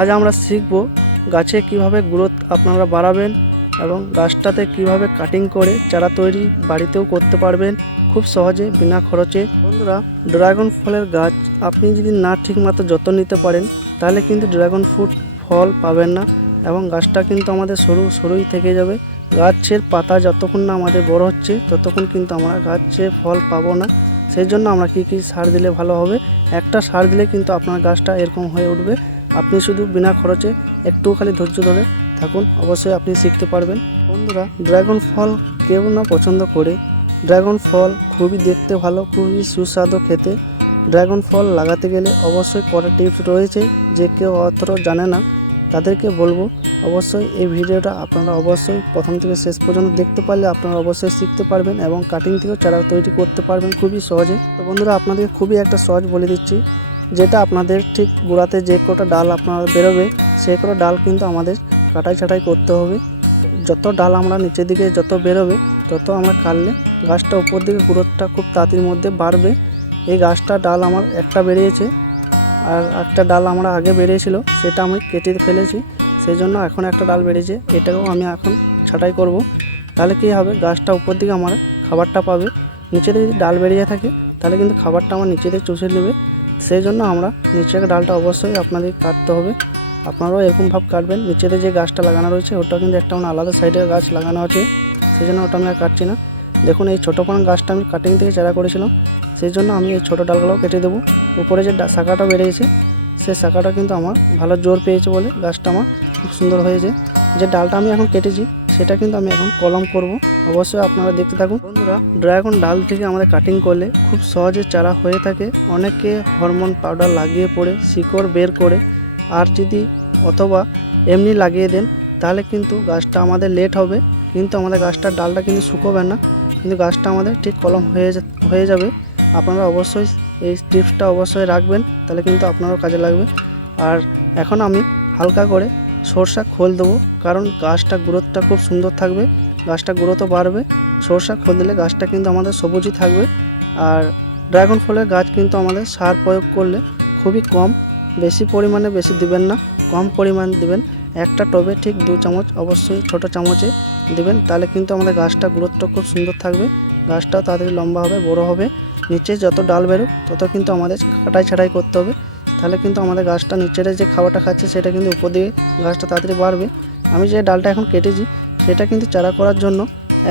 আজ আমরা শিখব গাছে কীভাবে গ্রোথ আপনারা বাড়াবেন এবং গাছটাতে কীভাবে কাটিং করে চারা তৈরি বাড়িতেও করতে পারবেন খুব সহজে, বিনা খরচে। বন্ধুরা ড্রাগন ফলের গাছ আপনি যদি না ঠিকমতো যত্ন নিতে পারেন, তাহলে কিন্তু ড্রাগন ফ্রুট ফল পাবেন না এবং গাছটা কিন্তু আমাদের সরু, সরুই থেকে যাবে। গাছের পাতা যতক্ষণ না আমাদের বড় হচ্ছে, ততক্ষণ কিন্তু আমরা গাছে ফল পাবো না। সেই জন্য আমরা কী কী সার দিলে ভালো হবে? একটা সার দিলে কিন্তু আপনার গাছটা এরকম হয়ে উঠবে। আপনি শুধু বিনা খরচে একটু খালি ধৈর্য ধরে থাকুন, অবশ্যই আপনি শিখতে পারবেন। বন্ধুরা, ড্রাগন ফল কেউ না পছন্দ করে। ড্রাগন ফল খুবই দেখতে ভালো, খুবই সুস্বাদু খেতে। ড্রাগন ফল লাগাতে গেলে অবশ্যই কটা টিপস রয়েছে, যে কেউ অতটা জানে না। তাদেরকে বলব, অবশ্যই এই ভিডিওটা আপনারা অবশ্যই প্রথম থেকে শেষ পর্যন্ত দেখতে পারলে আপনারা অবশ্যই শিখতে পারবেন এবং কাটিং থেকেও চারা তৈরি করতে পারবেন খুবই সহজে। তো বন্ধুরা, আপনাদেরকে খুবই একটা সহজ বলে দিচ্ছি। যেটা আপনাদের ঠিক গোড়াতে যে কটা ডাল আপনার বেরোবে সেই কটা ডাল কিন্তু আমাদের কাটাই ছাটাই করতে হবে। যত ডাল আমরা নিচের দিকে যত বেরোবে, তত আমরা কাটলে গাছটা উপর দিকে গ্রোথটা খুব তাড়াতাড়ির মধ্যে বাড়বে। এই গাছটা ডাল আমার একটা বেরিয়েছে, আর একটা ডাল আমরা আগে বেরিয়েছিল, সেটা আমি কেটে ফেলেছি। সেই জন্য এখন একটা ডাল বেরিয়েছে, এটাকেও আমি এখন ছাঁটাই করব। তাহলে কী হবে, গাছটা উপর দিকে আমার খাবারটা পাবে। নিচে যদি ডাল বেরিয়ে থাকে, তাহলে কিন্তু খাবারটা আমার নিচে দিয়ে চুষে নেবে। সেই জন্য আমরা নিচের ডালটা অবশ্যই আপনাদের কাটতে হবে। আপনারাও এরকম ভাব কাটবেন। নিচেতে যে গাছটা লাগানো রয়েছে, ওটা কিন্তু একটা আমার আলাদা সাইডের গাছ লাগানো আছে। সেই জন্য ওটা আমি আর কাটছি না। দেখুন, এই ছোটো পান গাছটা আমি কাটিং থেকে চারা করেছিলাম। সেই জন্য আমি এই ছোটো ডালগুলোও কেটে দেবো। উপরে যে শাখাটা বেরিয়েছে, সেই শাখাটা কিন্তু আমার ভালো জোর পেয়েছে বলে গাছটা আমার খুব সুন্দর হয়েছে। যে ডালটা আমি এখন কেটেছি সেটা কিন্তু আমি এখন কলম করব। অবশ্যই আপনারা দেখতে থাকুন। বন্ধুরা, ড্রাগন ডাল থেকে আমাদের কাটিং করলে খুব সহজে চারা হয়ে থাকে। অনেকে হরমোন পাউডার লাগিয়ে পড়ে, শিকড় বের করে। আর যদি অথবা এমনি লাগিয়ে দেন, তাহলে কিন্তু গাছটা আমাদের লেট হবে। কিন্তু আমাদের গাছটার ডালটা কিন্তু শুকোবে না। কিন্তু গাছটা আমাদের ঠিক কলম হয়ে হয়ে যাবে। আপনারা অবশ্যই এই টিপসটা অবশ্যই রাখবেন। তাহলে কিন্তু আপনারও কাজে লাগবে। আর এখন আমি হালকা করে সরষা খোল দেবো, কারণ গাছটা গ্রোথটা খুব সুন্দর থাকবে, গাছটা গ্রোথও বাড়বে। সরষা খোল দিলে গাছটা কিন্তু আমাদের সবুজই থাকবে। আর ড্রাগন ফলের গাছ কিন্তু আমাদের সার প্রয়োগ করলে খুবই কম, বেশি পরিমাণে বেশি দিবেন না, কম পরিমাণ দিবেন। একটা টবে ঠিক দু চামচ, অবশ্যই ছোট চামচে দিবেন, তাহলে কিন্তু আমাদের গাছটা গ্রোথটা খুব সুন্দর থাকবে। গাছটাও তাড়াতাড়ি লম্বা হবে, বড় হবে। নিচে যত ডাল বেরোক, তত কিন্তু আমাদের কাটাই ছাটাই করতে হবে। তাহলে কিন্তু আমাদের গাছটা নিচের যে খাবারটা খাচ্ছে সেটা কিন্তু উপর দিয়ে গাছটা তাড়াতাড়ি বাড়বে। আমি যে ডালটা এখন কেটেছি, সেটা কিন্তু চারা করার জন্য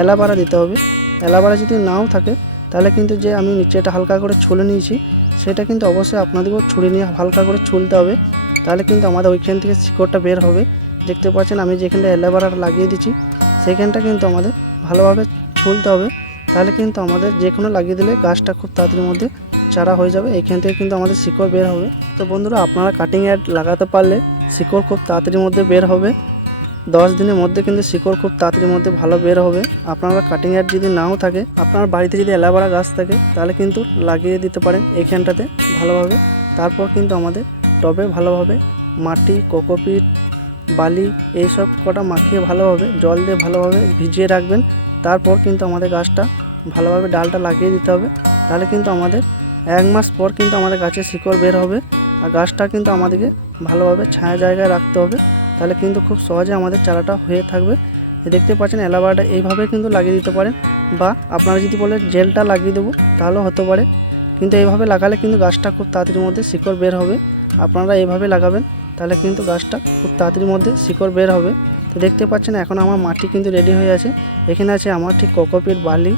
এলাবাড়া দিতে হবে। এলাবাড়া যদি নাও থাকে, তাহলে কিন্তু যে আমি নিচেটা হালকা করে ছুলে নিয়েছি, সেটা কিন্তু অবশ্যই আপনাদেরকেও ছুলে নিয়ে হালকা করে ছুলতে হবে। তাহলে কিন্তু আমাদের ওইখান থেকে শিকড়টা বের হবে। দেখতে পাচ্ছেন আমি যেখানটা এলাবাড়া লাগিয়ে দিচ্ছি সেখানটা কিন্তু আমাদের ভালোভাবে ছুলতে হবে। তাহলে কিন্তু আমাদের যে কোনো লাগিয়ে দিলে গাছটা খুব তাড়াতাড়ির মধ্যে চারা হয়ে যাবে, এখান থেকে কিন্তু আমাদের শিকড় বের হবে। তো বন্ধুরা, আপনারা কাটিং অ্যাড লাগাতে পারলে শিকড় খুব তাড়াতাড়ির মধ্যে বের হবে। দশ দিনের মধ্যে কিন্তু শিকড় খুব তাড়াতাড়ির মধ্যে ভালো বের হবে। আপনারা কাটিং অ্যাড যদি নাও থাকে, আপনার বাড়িতে যদি এলাবাড়া গাছ থাকে, তাহলে কিন্তু লাগিয়ে দিতে পারেন এইখানটাতে ভালোভাবে। তারপর কিন্তু আমাদের টবে ভালোভাবে মাটি, কোকোপিট, বালি, এইসব কটা মাখিয়ে ভালোভাবে, জল দিয়ে ভালোভাবে ভিজিয়ে রাখবেন। তারপর কিন্তু আমাদের গাছটা ভালোভাবে ডালটা লাগিয়ে দিতে হবে। তাহলে কিন্তু আমাদের এক মাস পর কিন্তু আমাদের গাছের শিকড় বের হবে আর গাছটা কিন্তু আমাদেরকে ভালোভাবে ছায়া জায়গায় রাখতে হবে। তাহলে কিন্তু খুব সহজে আমাদের চারাটা হয়ে থাকবে। দেখতে পাচ্ছেন এলাবাটা এইভাবে কিন্তু লাগিয়ে দিতে পারেন বা আপনারা যদি বলেন জেলটা লাগিয়ে দেবো তাহলেও হতে পারে। কিন্তু এইভাবে লাগালে কিন্তু গাছটা খুব তাড়াতাড়ির মধ্যে শিকড় বের হবে। আপনারা এইভাবে লাগাবেন তাহলে কিন্তু গাছটা খুব তাড়াতাড়ির মধ্যে শিকড় বের হবে। তো দেখতে পাচ্ছেন এখন আমার মাটি কিন্তু রেডি হয়ে আছে। এখানে আছে আমার ঠিক কোকোপিট বালি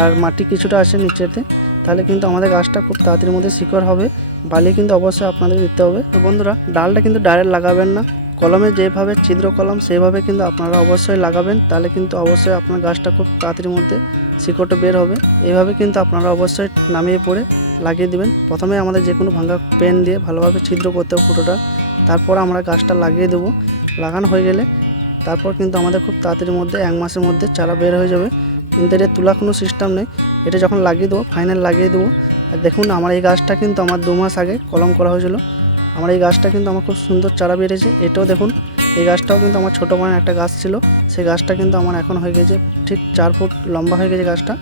আর মাটি কিছুটা আছে নিচেতে। তাহলে কিন্তু আমাদের গাছটা খুব তাড়াতাড়ির মধ্যে শিকড় হবে বালি কিন্তু অবশ্যই আপনাদের দিতে হবে। তো বন্ধুরা, ডালটা কিন্তু ডাইরেক্ট লাগাবেন না। কলমে যেভাবে ছিদ্র কলম সেইভাবে কিন্তু আপনারা অবশ্যই লাগাবেন। তাহলে কিন্তু অবশ্যই আপনার গাছটা খুব তাড়াতাড়ির মধ্যে শিকড়টা বের হবে। এইভাবে কিন্তু আপনারা অবশ্যই নামিয়ে পড়ে লাগিয়ে দিবেন। প্রথমে আমাদের যে কোনো ভাঙা পেন দিয়ে ভালোভাবে ছিদ্র করতে হবে ফুটোটা তারপর আমরা গাছটা লাগিয়ে দেবো। লাগানো হয়ে গেলে তারপর কিন্তু আমাদের খুব তাড়াতাড়ির মধ্যে এক মাসের মধ্যে চারা বের হয়ে যাবে। কিন্তু এটা তোলা কোনো সিস্টেম নেই। এটা যখন লাগিয়ে দেবো ফাইনাল লাগিয়ে দেবো, আর দেখুন আমার এই গাছটা কিন্তু আমার দু মাস আগে কলম করা হয়েছিল। আমার এই গাছটা কিন্তু আমার খুব সুন্দর চারা বেড়েছে। এটাও দেখুন, এই গাছটাও কিন্তু আমার ছোটো মানের একটা গাছ ছিল। সেই গাছটা কিন্তু আমার এখন হয়ে গেছে ঠিক চার ফুট লম্বা হয়ে গেছে গাছটা।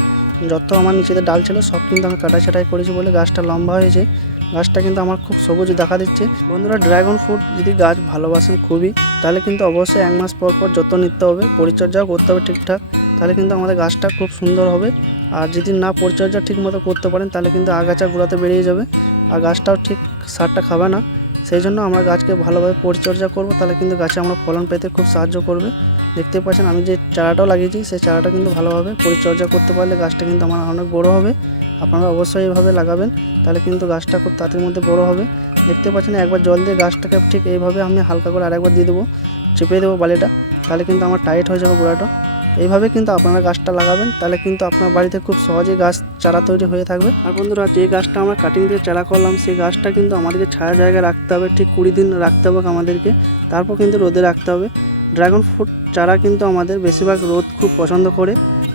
যত আমার নিচেতে ডাল ছিল, সব কিন্তু আমি কাটা ছাটাই করেছি বলে গাছটা লম্বা হয়েছে। গাছটা কিন্তু আমার খুব সবুজ দেখা দিচ্ছে। বন্ধুরা, ড্রাগন ফ্রুট যদি গাছ ভালোবাসেন খুবই, তাহলে কিন্তু অবশ্যই এক মাস পর পর যত্ন নিতে হবে, পরিচর্যাও করতে হবে ঠিকঠাক, তাহলে কিন্তু আমাদের গাছটা খুব সুন্দর হবে। আর যদি না পরিচর্যা ঠিক মতো করতে পারেন, তাহলে কিন্তু আগাছা গোড়াতে বেরিয়ে যাবে। আর গাছটাও ঠিক সারটা খাবে না। সেই জন্য আমরা গাছকে ভালোভাবে পরিচর্যা করব, তাহলে কিন্তু গাছে আমরা ফলন পেতে খুব সাহায্য করবে। দেখতে পাচ্ছেন আমি যে চারাটাও লাগিয়েছি, সেই চারাটা কিন্তু ভালোভাবে পরিচর্যা করতে পারলে গাছটা কিন্তু আমার অনেক বড় হবে। আপনারা অবশ্যই এইভাবে লাগাবেন, তাহলে কিন্তু গাছটা খুব তাড়াতাড়ির মধ্যে বড় হবে। দেখতে পাচ্ছেন একবার জল দিয়ে গাছটাকে ঠিক এইভাবে আমি হালকা করে আরেকবার দিয়ে দেবো, চেপে দেবো বালিটা, তাহলে কিন্তু আমার টাইট হয়ে যাবে গোড়াটা। এইভাবে কিন্তু আপনারা গাছটা লাগাবেন, তাহলে কিন্তু আপনার বাড়িতে খুব সহজেই গাছ চারা তৈরি হয়ে থাকবে। আর বন্ধুরা, যে গাছটা আমরা কাটিং দিয়ে চারা করলাম, সেই গাছটা কিন্তু আমাদেরকে ছায়া জায়গায় রাখতে হবে, ঠিক কুড়ি দিন রাখতে হবে আমাদেরকে। তারপর কিন্তু রোদে রাখতে হবে। ড্রাগন ফ্রুট চারা কিন্তু আমাদের বেশিরভাগ রোদ খুব পছন্দ করে।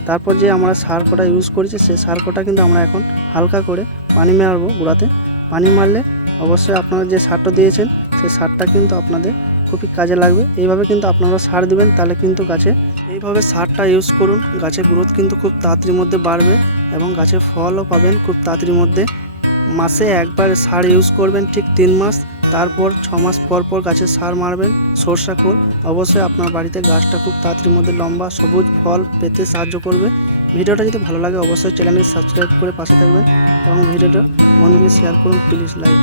তারপর যে আমরা সার কটা ইউজ করেছি, সেই সার কটা কিন্তু আমরা এখন হালকা করে পানি মারবো গোড়াতে। পানি মারলে অবশ্যই আপনারা যে সারটা দিয়েছেন, সেই সারটা কিন্তু আপনাদের খুবই কাজে লাগবে। এইভাবে কিন্তু আপনারা সার দিবেন, তাহলে কিন্তু গাছে এইভাবে সারটা ইউজ করুন। গাছের গ্রোথ কিন্তু খুব তাড়াতাড়ির মধ্যে বাড়বে এবং গাছের ফলও পাবেন খুব তাড়াতাড়ির মধ্যে। মাসে একবার সার ইউজ করবেন ঠিক তিন মাস, তারপর ছ মাস পর পর গাছের সার মারবেন সরষা খোল। অবশ্যই আপনার বাড়িতে গাছটা খুব তাড়াতাড়ির মধ্যে লম্বা সবুজ ফল পেতে সাহায্য করবে। ভিডিওটা যদি ভালো লাগে, অবশ্যই চ্যানেলটি সাবস্ক্রাইব করে পাশে থাকবেন এবং ভিডিওটা বন্ধুকে শেয়ার করুন প্লিজ লাইক